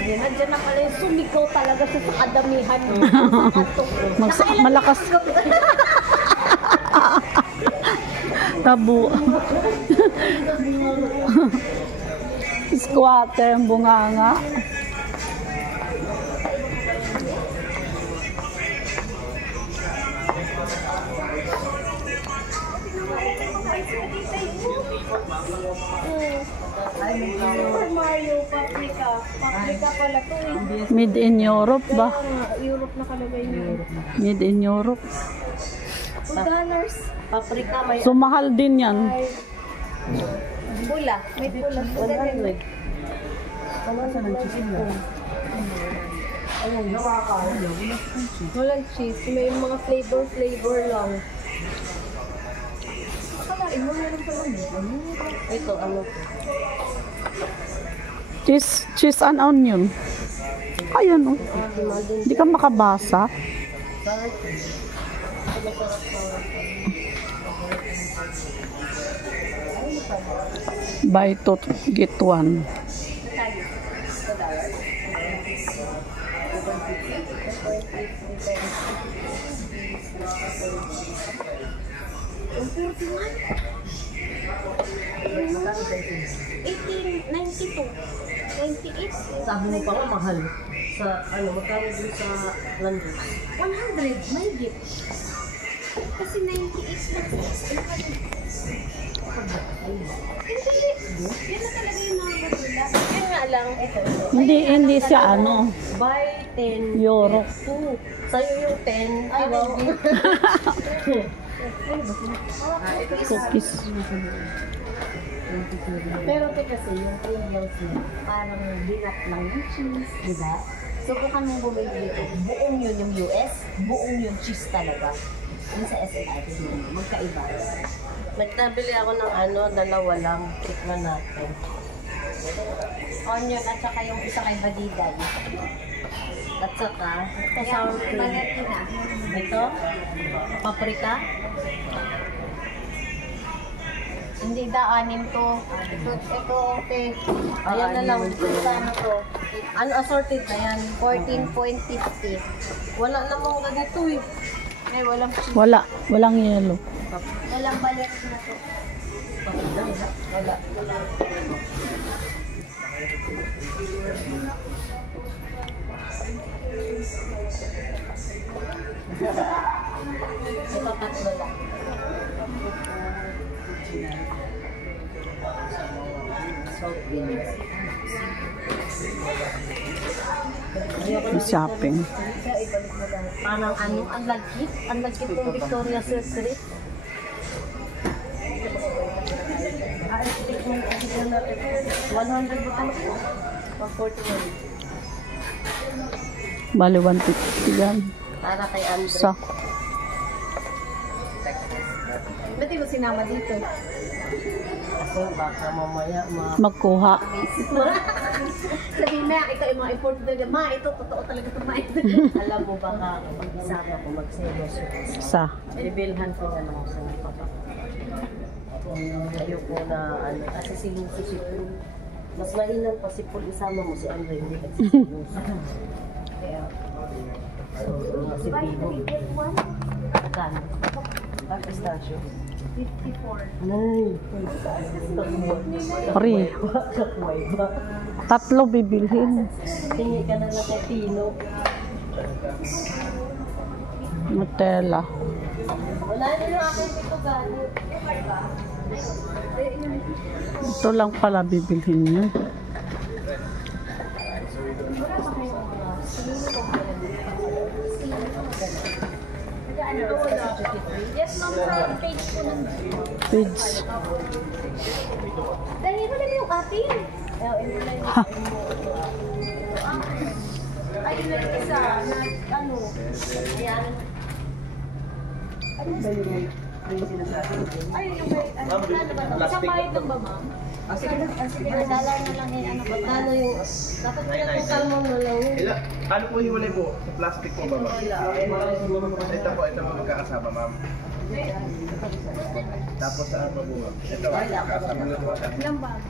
kanina. Diyan na pala yung sumigaw talaga siya sa kadamihan. Malakas. Tabu. Squatter ang bunganga. Mario, paprika. Paprika pala to eh. Made in Europe ba? Europe nakalagay niyo. Made in Europe. $2. Paprika may... So mahal din yan. Bula. May bula. 100. Walang cheese. May mga flavor lang. Akalain mo meron pa lang. Ito, ano po? Cheese and onion. Ayan o. Hindi ka makabasa. Buy two, get one. Sabi mo pa nga mahal. Sa ano, magkano din sa London? 100, may gift. Kasi 98 lang. Hindi. Yan na talaga yung mga nila. Yan nga lang. Hindi siya ano. Buy 10. Euro. 2. Sa'yo yung 10. Ay, wow. Cookies. Pero kasi yung Pringles niya, parang binat lang yung cheese, di ba? Subukan mong bumili dito. Buong yun yung US, buong yung cheese talaga. Yung sa SLI, magkaiba. Nagtabili ako ng ano, dalawa lang. Tikman natin. Onion at saka yung isa kay Badiday. At saka, ito sour cream. Ito, paprika. Hindi daanin to. Ito okay. Ayan na lang. Ano to? Ano assorted na yan? 14.50. Wala namang ganito eh. Ay, walang cheese. Walang yellow. Walang balik na to. Wala. Ito tatlo lang. Shopping. Parang ano, ang lagkit ng Victoria's Secret. 100 ba ito? 141. Bali 150 yan. Para kay Andre. Sa. Ba't di mo sinama dito? Kasi baka mamaya Magkuha. sabihin na, ito yung mga important talaga. Ma, ito, totoo talaga ito, ma. Alam mo baka mag-isama ko, mag-selos. Sa. Bibilhan ko na lang sa papa. Ayoko na, ano, kasi si Paul. Mas mahinan pa si Paul, isama mo si Andre, hindi nagsiselos. Kaya, si Bibo. Kano? Pistachio. 54. Nay. Free. Tatlo bibilhin. Tingin ka na lang kay Pino. Nutella. Wala na yung aking pito gano'n. Ito lang pala bibilhin nyo. Yes, ma'am, sa page po ng Page. dahil mo lang yung ating. Ha. Ayun na yung isa na ano. Ayan. Ayun yung may ano ba? Isang bayad lang ba, ma'am? Sige, dollar na lang yung ano. Magkano yung dapat total mo na lang. Ano po hiwalay po? Sa plastic po ba, ma'am? Ito po magkakasama, ma'am. Tapos saan pa po, ma'am? Ito, magkakasama na po. Ilang bag?